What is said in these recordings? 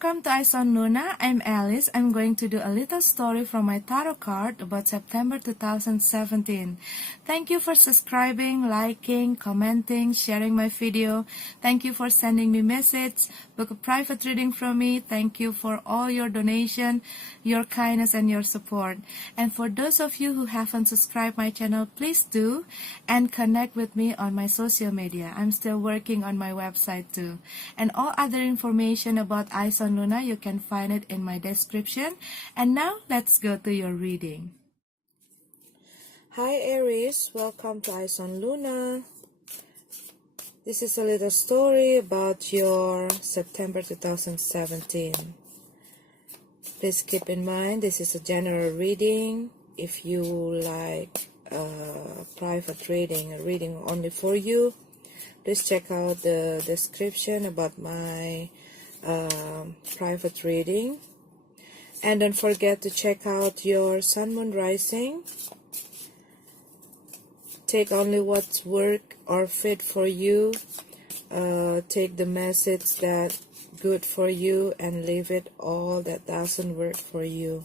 welcome to Eyes on Luna. I'm Alice. I'm going to do a little story from my tarot card about September 2017. Thank you for subscribing, liking, commenting, sharing my video. Thank you for sending me messages, book a private reading from me. Thank you for all your donation, your kindness, and your support. And for those of you who haven't subscribed my channel, please do and connect with me on my social media. I'm still working on my website too. And all other information about Eyes on Luna, you can find it in my description. And now, let's go to your reading. Hi Aries, welcome to Eyes on Luna. This is a little story about your September 2017. Please keep in mind, this is a general reading. If you like a private reading, a reading only for you, please check out the description about my private reading. And don't forget to check out your Sun, Moon, Rising. Take only what's work or fit for you. Take the message that's good for you and leave it all that doesn't work for you.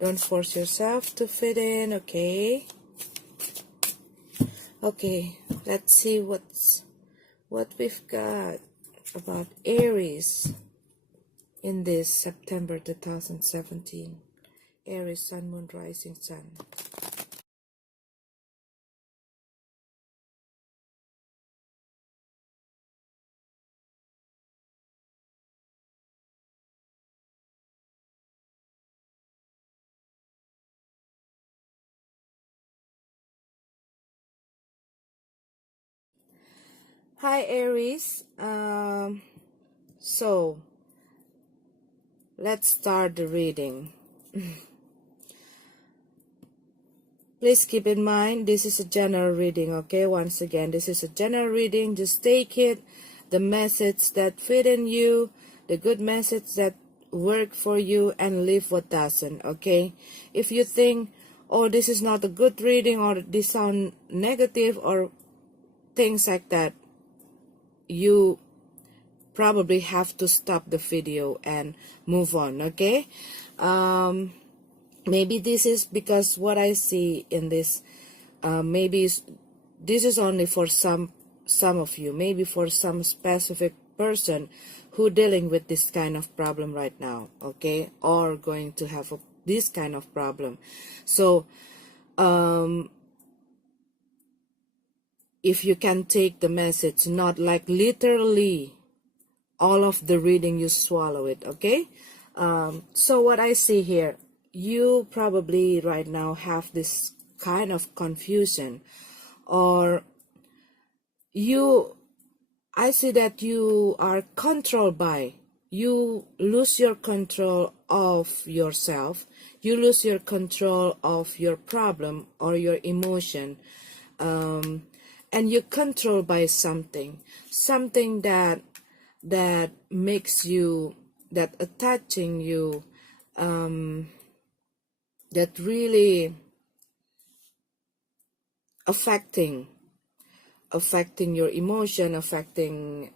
Don't force yourself to fit in, okay? Okay, let's see what we've got about Aries in this September 2017. Aries, Sun, Moon, Rising, Sun. Hi Aries, so let's start the reading. Please keep in mind, this is a general reading, okay? Once again, this is a general reading. Just take it, the message that fit in you, the good message that work for you, and leave what doesn't, okay? If you think, oh, this is not a good reading, or this sound negative, or things like that, you probably have to stop the video and move on, okay? Maybe this is because what I see in this, maybe this is only for some of you, maybe for some specific person who dealing with this kind of problem right now, okay? Or going to have this kind of problem. So, if you can take the message, not like literally all of the reading you swallow it, okay? So what I see here, you probably right now have this kind of confusion, or I see that you are controlled by, you lose your control of yourself, you lose your control of your problem or your emotion, and you're controlled by something that makes you, that attaching you, that really affecting your emotion, affecting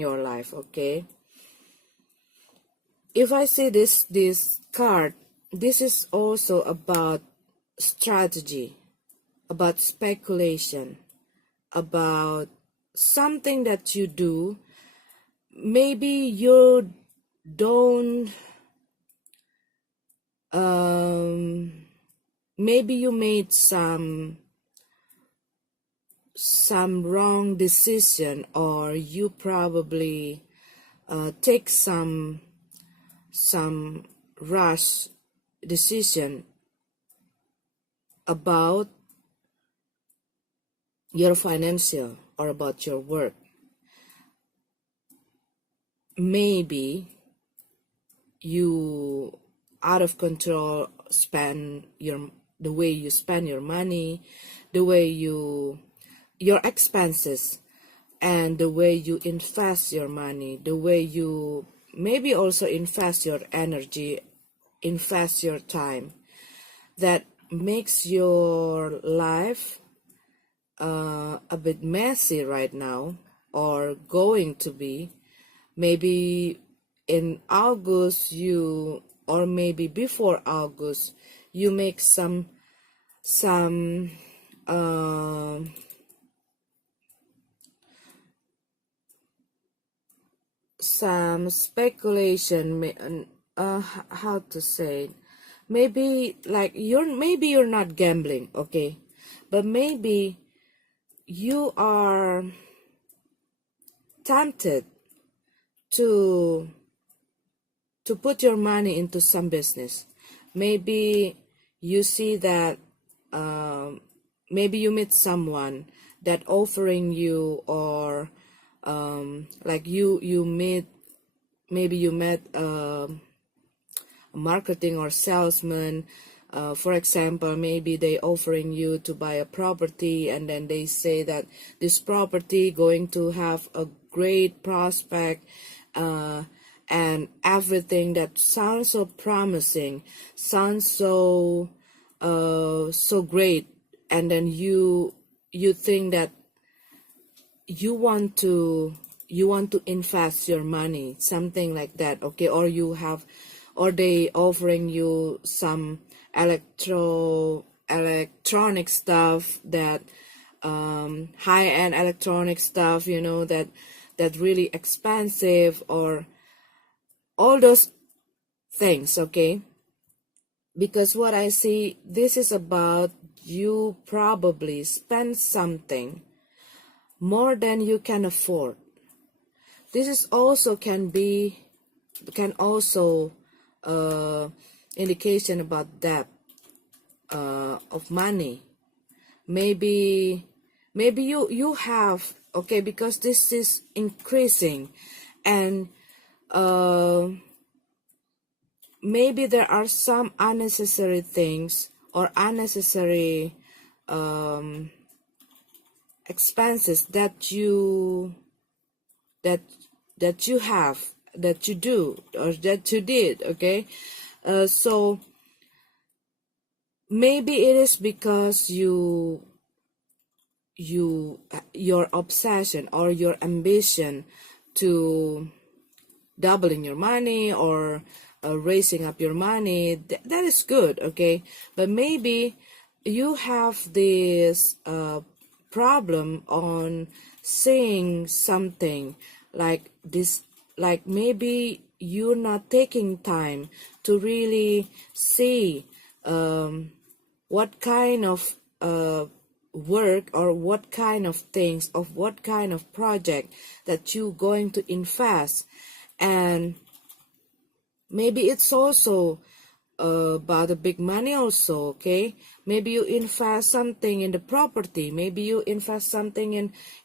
your life, okay? If I see this card, this is also about strategy, about speculation, about something that you do. Maybe you don't, maybe you made some wrong decision, or you probably take some rash decision about your financial or about your work. Maybe you out of control spend the way you spend your money, the way your expenses, and the way you invest your money, the way you maybe also invest your energy, invest your time, that makes your life a bit messy right now, or going to be. Maybe in August, you, or maybe before August, you make some uh, some speculation, how to say it? Maybe like you're not gambling, okay, but maybe you are tempted to put your money into some business. Maybe you see that maybe you meet someone that offering you, or like you meet, maybe you met a marketing or salesman, for example, maybe they offering you to buy a property, and then they say that this property going to have a great prospect, and everything that sounds so promising, sounds so so great, and then you think that you want to invest your money, something like that, okay, or you have, or they offering you some electronic stuff, that high-end electronic stuff, that really expensive, or all those things, okay. Because what I see, this is about you probably spend something more than you can afford. This is also can also indication about debt of money. Maybe you have, okay, because this is increasing, and maybe there are some unnecessary things, or unnecessary expenses that you have, that you do, or that you did, okay. So maybe it is because your obsession or your ambition to doubling your money, or raising up your money, that is good, okay. But maybe you have this problem on seeing something like this, like maybe you're not taking time to really see what kind of work, or what kind of things, of what kind of project that you going to invest. And maybe it's also about the big money also, okay. Maybe you invest something in the property, maybe you invest something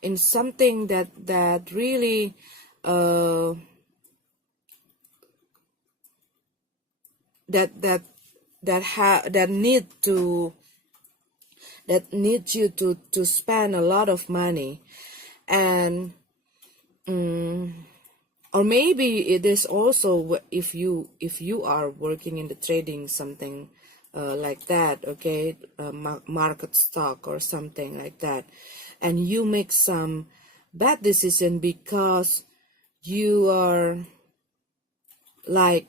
in something that really that needs you to spend a lot of money. And or maybe it is also, if you are working in the trading, something like that, okay, market stock or something like that, and you make some bad decision because you are like,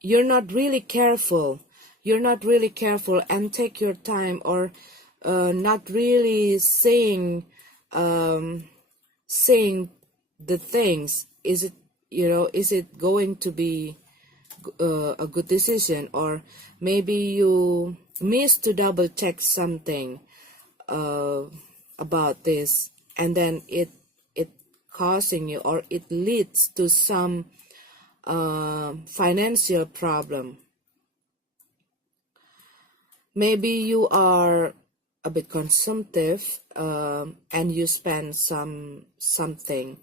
you're not really careful, and take your time, or not really saying the things. Is it, is it going to be a good decision, or maybe you miss to double check something about this, and then it causing you, or it leads to some financial problem. Maybe you are a bit consumptive, and you spend something,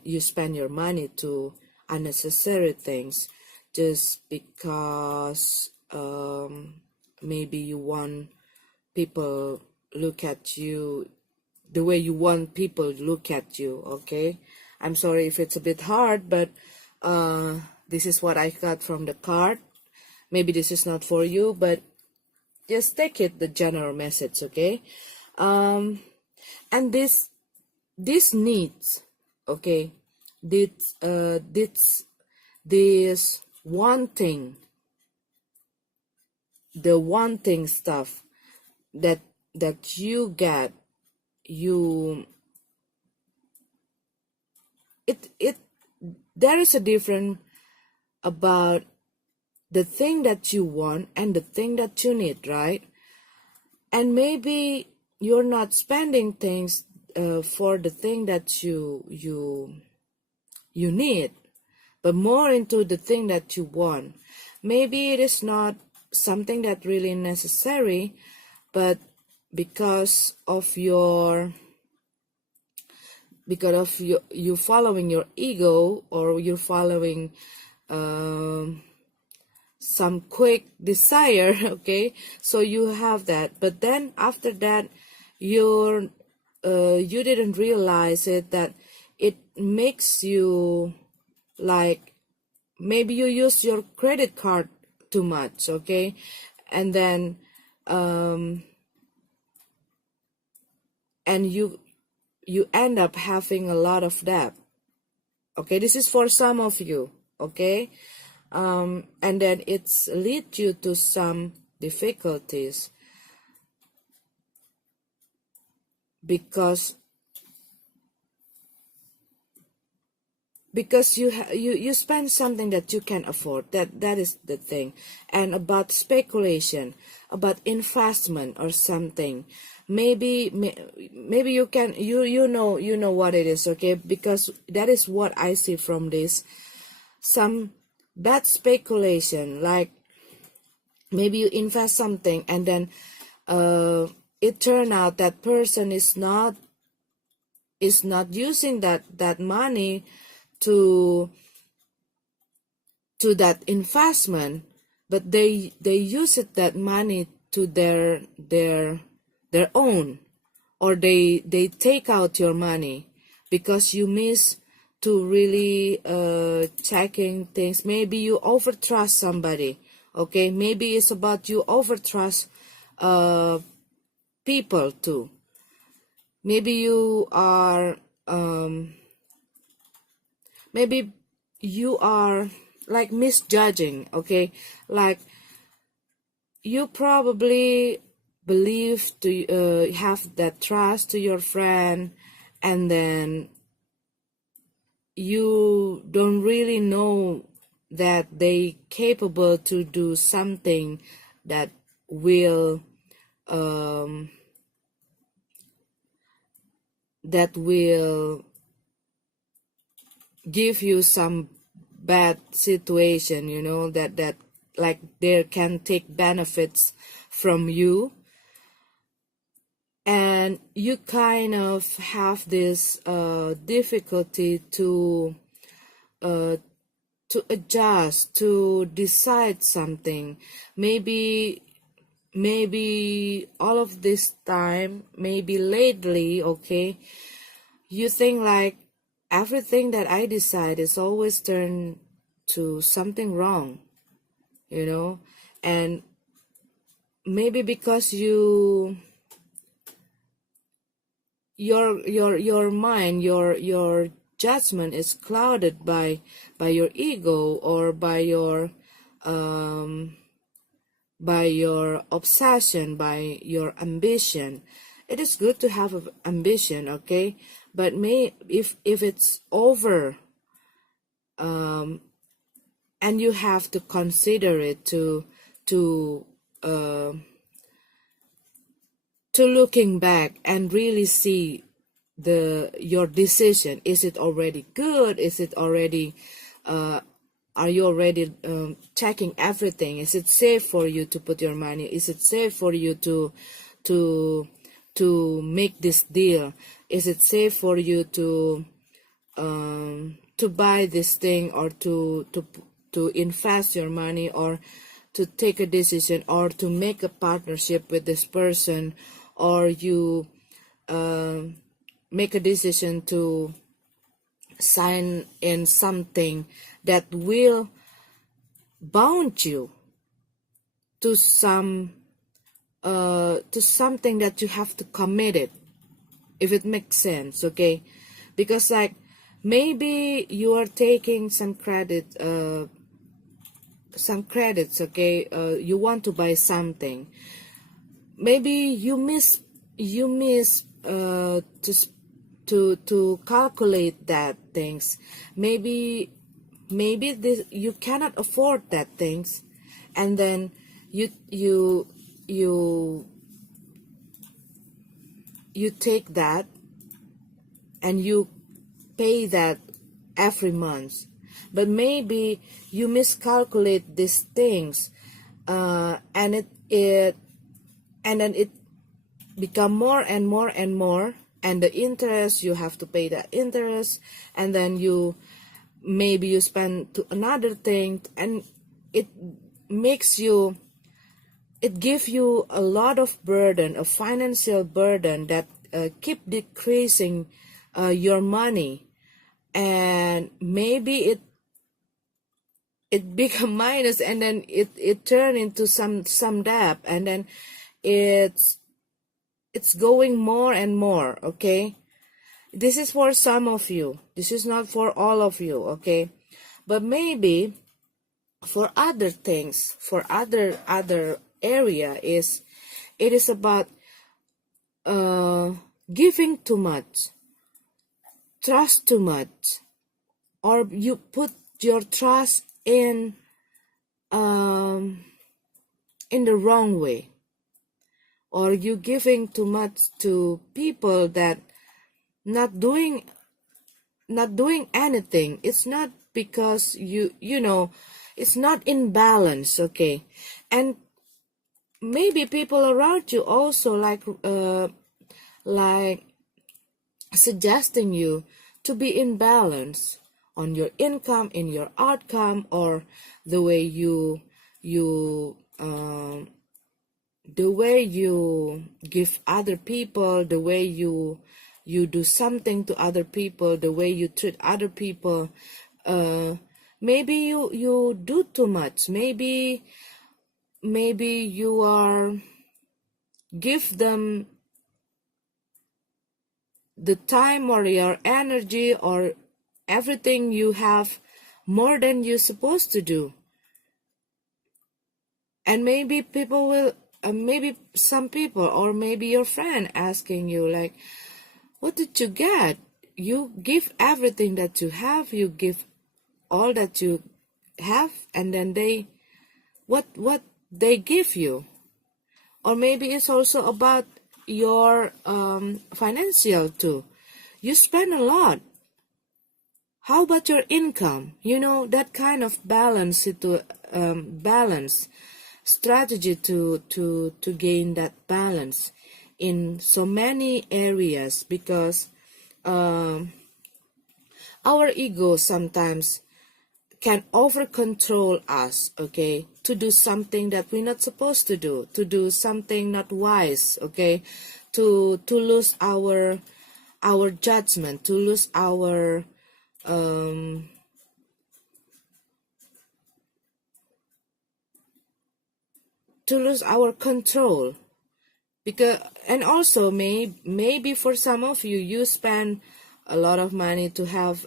you spend your money to unnecessary things, just because maybe you want people look at you the way you want people look at you, okay. I'm sorry if it's a bit hard, but this is what I got from the card. Maybe this is not for you, but just take it the general message, okay. And this needs, okay, this wanting, the wanting stuff that you get, you it there is a difference about the thing that you want and the thing that you need, right? And maybe you're not spending things for the thing that you need, but more into the thing that you want. Maybe it is not something that really necessary, but because of your you following your ego, or you're following some quick desire, okay, so you have that, but then after that you didn't realize it, that it makes you, like, maybe you use your credit card too much, okay, and then and you end up having a lot of debt, okay, this is for some of you, okay, and then it's lead you to some difficulties because you spend something that you can afford. That is the thing. And about speculation, about investment or something, maybe you can you know what it is, okay, because that is what I see from this. Some bad speculation, like maybe you invest something and then it turned out that person is not using that money to that investment, but they use it, that money, to their own, or they take out your money because you miss to really checking things. Maybe you overtrust somebody, okay, maybe it's about you overtrust people too. Maybe you are maybe you are like misjudging, okay, like you probably believe to have that trust to your friend, and then you don't really know that they capable to do something that will give you some bad situation, you know, that like they can take benefits from you, and you kind of have this difficulty to adjust, to decide something. Maybe all of this time, maybe lately, okay, you think like everything that I decide is always turned to something wrong, you know, and maybe because your mind, your judgment is clouded by your ego, or by your obsession, by your ambition. It is good to have an ambition, okay, but if it's over, and you have to consider it to looking back and really see your decision. Is it already good? Is it already are you already checking everything? Is it safe for you to put your money? Is it safe for you to make this deal? Is it safe for you to buy this thing, or to invest your money, or to take a decision, or to make a partnership with this person, or you make a decision to sign in something that will bound you to something that you have to commit it, if it makes sense, okay? Because like Maybe you are taking some credits, okay? You want to buy something. Maybe you miss to calculate that things. Maybe this, you cannot afford that things, and then you you take that and you pay that every month. But maybe you miscalculate these things, and and then it become more and more and more, and the interest, you have to pay that interest, and then maybe you spend to another thing, and it makes you, it gives you a lot of burden, a financial burden that keep decreasing your money, and maybe it become minus, and then it turn into some debt, and then it's going more and more, okay? This is for some of you. This is not for all of you, okay? But maybe for other things, for other area, it is about giving too much, trust too much, or you put your trust in the wrong way, or you giving too much to people that not doing anything. It's not because you know, it's not in balance, okay? And maybe people around you also like suggesting you to be in balance on your income, in your outcome, or the way you give other people, the way you do something to other people, the way you treat other people. Maybe you do too much. Maybe you are give them the time or your energy or everything you have more than you're supposed to do. And maybe people will, maybe some people, or maybe your friend asking you like, what did you get? You give everything that you have, you give all that you have, and then what they give you. Or maybe it's also about your financial too. You spend a lot. How about your income? You know, that kind of balance strategy to gain that balance in so many areas, because our ego sometimes can over control us, okay, to do something that we're not supposed to do something not wise, okay, to lose our judgment, to lose our control. Because, and also maybe for some of you, you spend a lot of money to have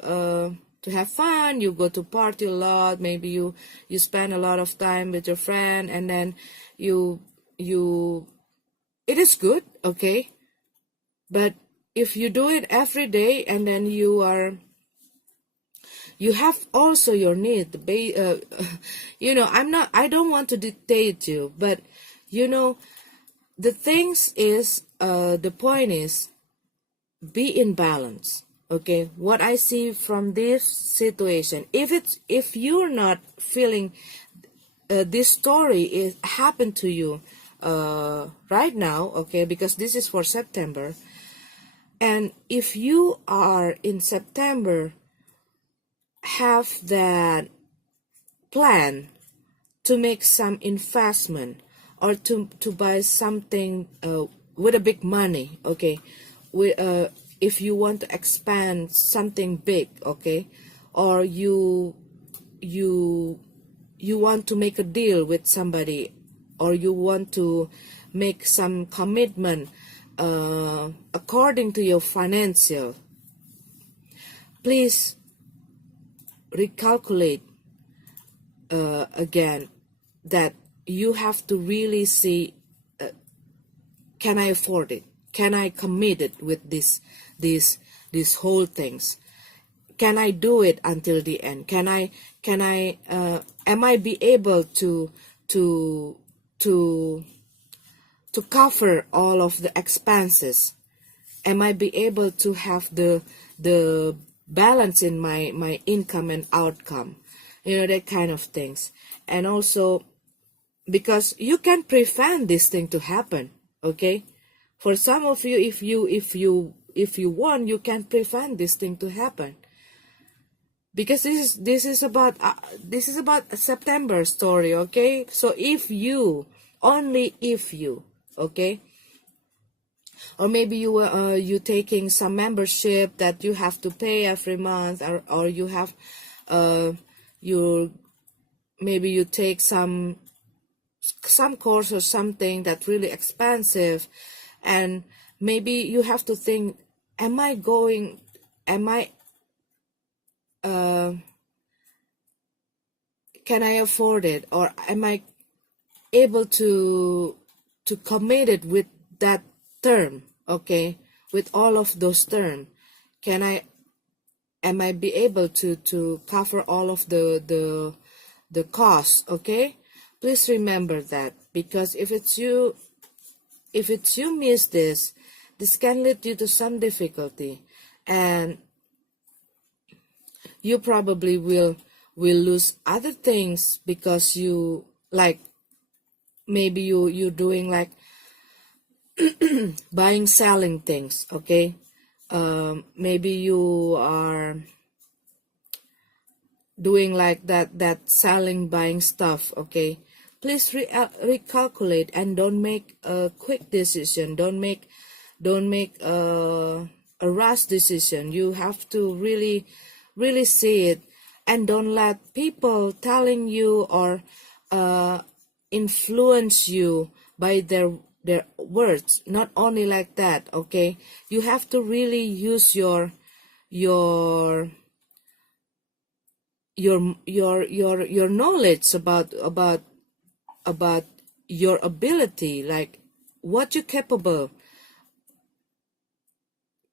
fun. You go to party a lot. Maybe you spend a lot of time with your friend, and then you it is good, okay? But if you do it every day, and then you have also your need, you know, I don't want to dictate you, but you know, the things is, the point is, be in balance, okay? What I see from this situation, if you're not feeling this story is happened to you right now, okay, because this is for September, and if you are in September have that plan to make some investment, or to buy something with a big money, okay, if you want to expand something big, okay, or you want to make a deal with somebody, or you want to make some commitment according to your financial, please recalculate again, that you have to really see, can I afford it? Can I commit it with these whole things? Can I do it until the end? Am I be able to cover all of the expenses? Am I be able to have the balance in my income and outcome? That kind of things. And also, because you can prevent this thing to happen, okay? For some of you, if you want, you can prevent this thing to happen. Because this is about a September story, okay? So only if you, okay? Or maybe you taking some membership that you have to pay every month, or you have maybe you take some course or something that's really expensive, and maybe you have to think, can I afford it, or am I able to commit it with that term, okay, with all of those terms? Am I be able to cover all of the costs, okay? Please remember that, because if it's you miss this can lead you to some difficulty, and you probably will lose other things, because you, like, maybe you doing like buying, selling things, okay? Maybe you are doing like that selling, buying stuff, okay? Please recalculate, and don't make a quick decision. Don't make a rush decision. You have to really see it, and don't let people telling you or influence you by their words. Not only like that, okay? You have to really use your knowledge about your ability, like what you're capable.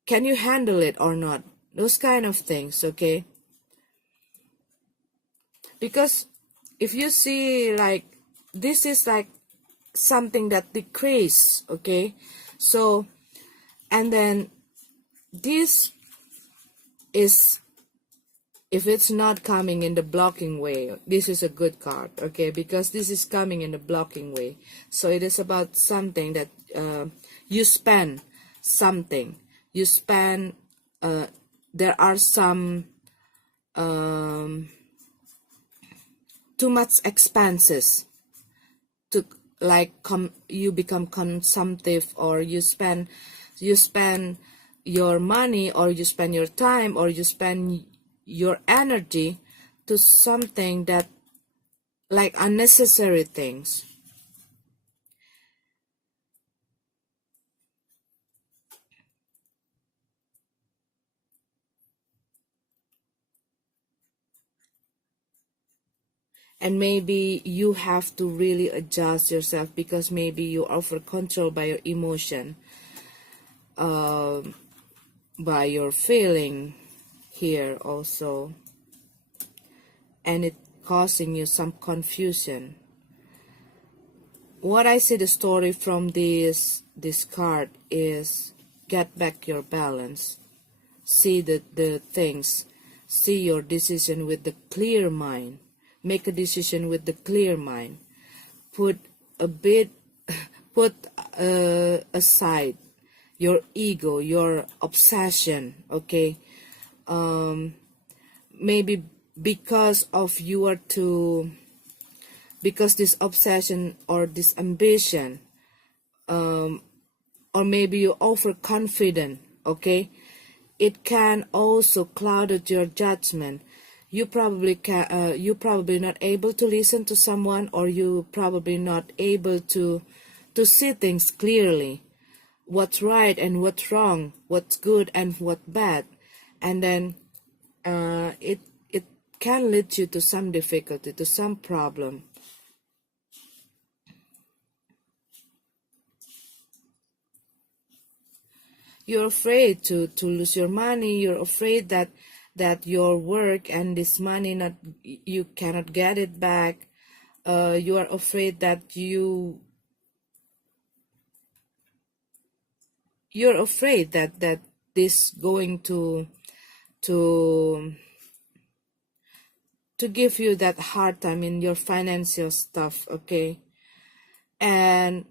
Can you handle it or not? Those kind of things, okay? Because if you see, like, this is like something that decrease, okay? So, and then this is, if it's not coming in the blocking way, this is a good card, okay? Because this is coming in the blocking way. So it is about something that you spend something. You spend, there are some too much expenses to, like, you become consumptive, or you spend your money, or you spend your time, or you spend your energy to something that, like, unnecessary things. And maybe you have to really adjust yourself, because maybe you are over control by your emotion, by your feeling here also, and it causing you some confusion. What I see the story from this card is, get back your balance. See the things. See your decision with the clear mind. Make a decision with the clear mind. Put aside your ego, your obsession, okay? Maybe because this obsession or this ambition, or maybe you're overconfident, okay? It can also cloud your judgment. You probably not able to listen to someone, or you probably not able to see things clearly, what's right and what's wrong, what's good and what's bad. And then it can lead you to some difficulty, to some problem. You're afraid to lose your money. You're afraid that your work and this money, not you cannot get it back. You are afraid that you're afraid that this going to give you that hard time in your financial stuff, okay? And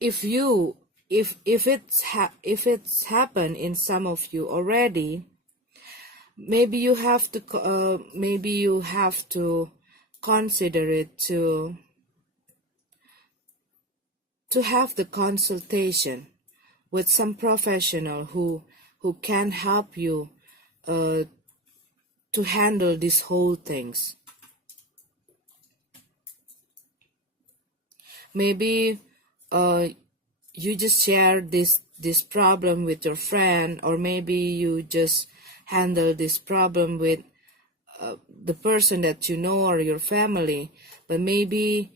if it's happened in some of you already, maybe you have to consider it to have the consultation with some professional who can help you to handle these whole things. Maybe you just share this problem with your friend, or maybe you just handle this problem with the person that you know or your family, but maybe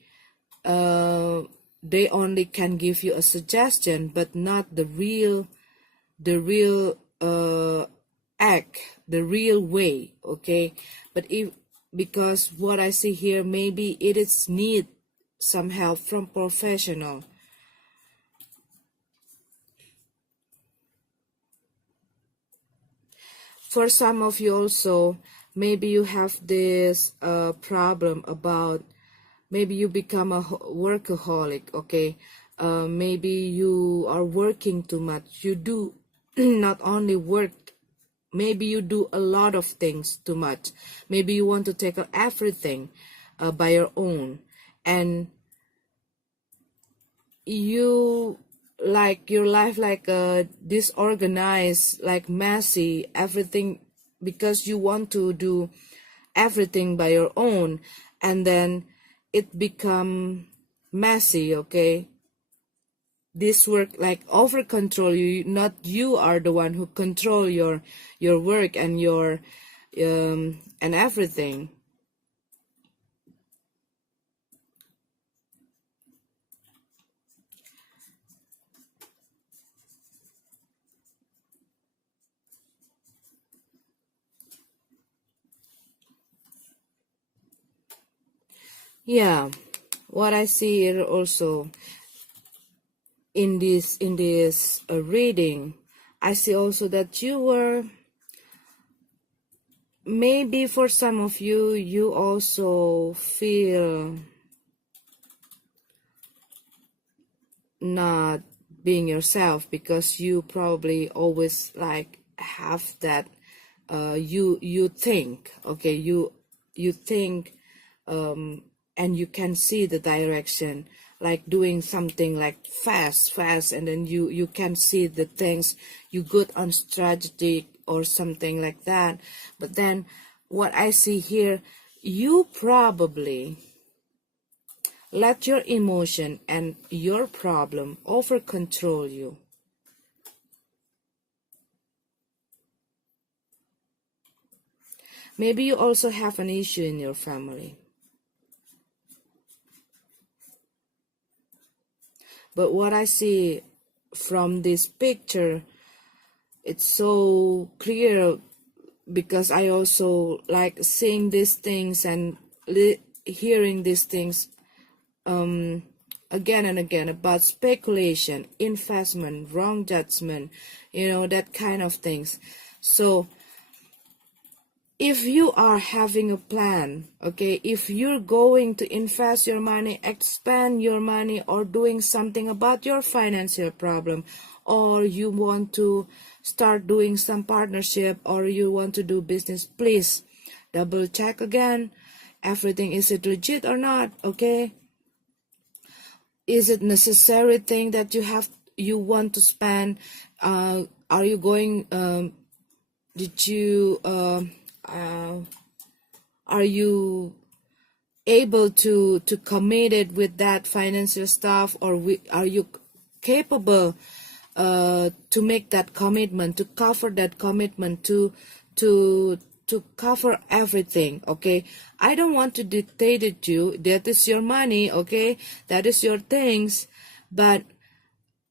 they only can give you a suggestion, but not the real act, the real way, okay? But because what I see here, maybe it is need some help from professional. For some of you also, maybe you have this problem about, maybe you become a workaholic, okay? Maybe you are working too much. You do not only work, maybe you do a lot of things too much. Maybe you want to take everything by your own, and you like your life like disorganized, like messy, everything, because you want to do everything by your own, and then it become messy, okay? This work like over control you, not you are the one who control your work and your and everything. Yeah, what I see here also in this reading, I see also that you were, maybe for some of you, you also feel not being yourself, because you probably always like have that you think, okay, you think, and you can see the direction, like doing something like fast, and then you can see the things, you good on strategy or something like that. But then what I see here, you probably let your emotion and your problem over control you. Maybe you also have an issue in your family. But what I see from this picture, it's so clear, because I also like seeing these things and hearing these things again and again, about speculation, investment, wrong judgment, that kind of things. So if you are having a plan, okay, if you're going to invest your money, expand your money, or doing something about your financial problem, or you want to start doing some partnership, or you want to do business, please double check again, everything, is it legit or not, okay? Is it necessary thing that you want to spend? Are you going, did you are you able to commit it with that financial stuff, or are you capable to make that commitment, to cover that commitment, to to cover everything, okay? I don't want to dictate it you. That is your money, okay? That is your things. But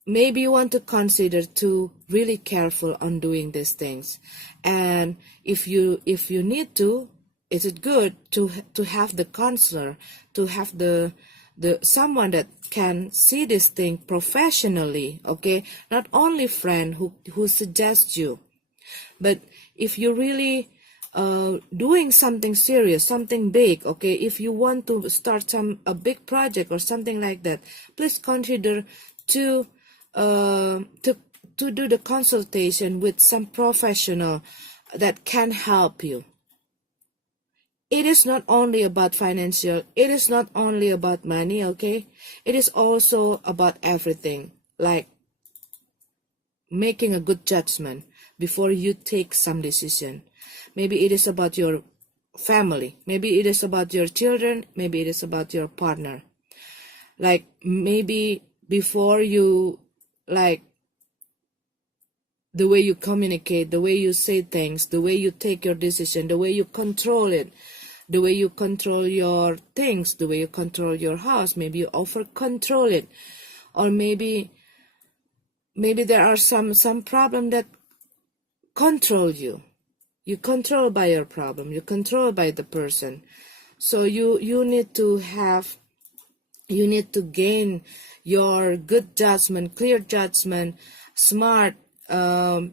maybe you want to consider to really careful on doing these things. And if you need to, is it good to have the counselor, to have the someone that can see this thing professionally, okay? Not only friend who suggests you, but if you really doing something serious, something big, okay, if you want to start a big project or something like that, please consider to do the consultation with some professional that can help you. It is not only about financial, it is not only about money, okay? It is also about everything, like making a good judgment before you take some decision. Maybe it is about your family, maybe it is about your children, maybe it is about your partner. Like maybe before you, like the way you communicate, the way you say things, the way you take your decision, the way you control it, the way you control your things, the way you control your house, maybe you over control it, or maybe there are some problem that control you. You control by your problem, you control by the person. So you need to gain your good judgment, clear judgment, smart, right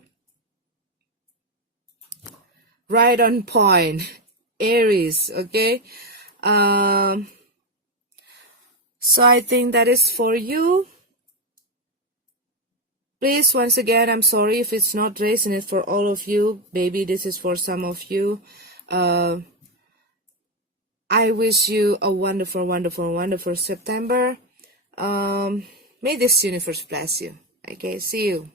on point, Aries, okay? So I think that is for you. Please, once again, I'm sorry if it's not resonant for all of you. Maybe this is for some of you. I wish you a wonderful, wonderful, wonderful September. May this universe bless you. Okay, see you.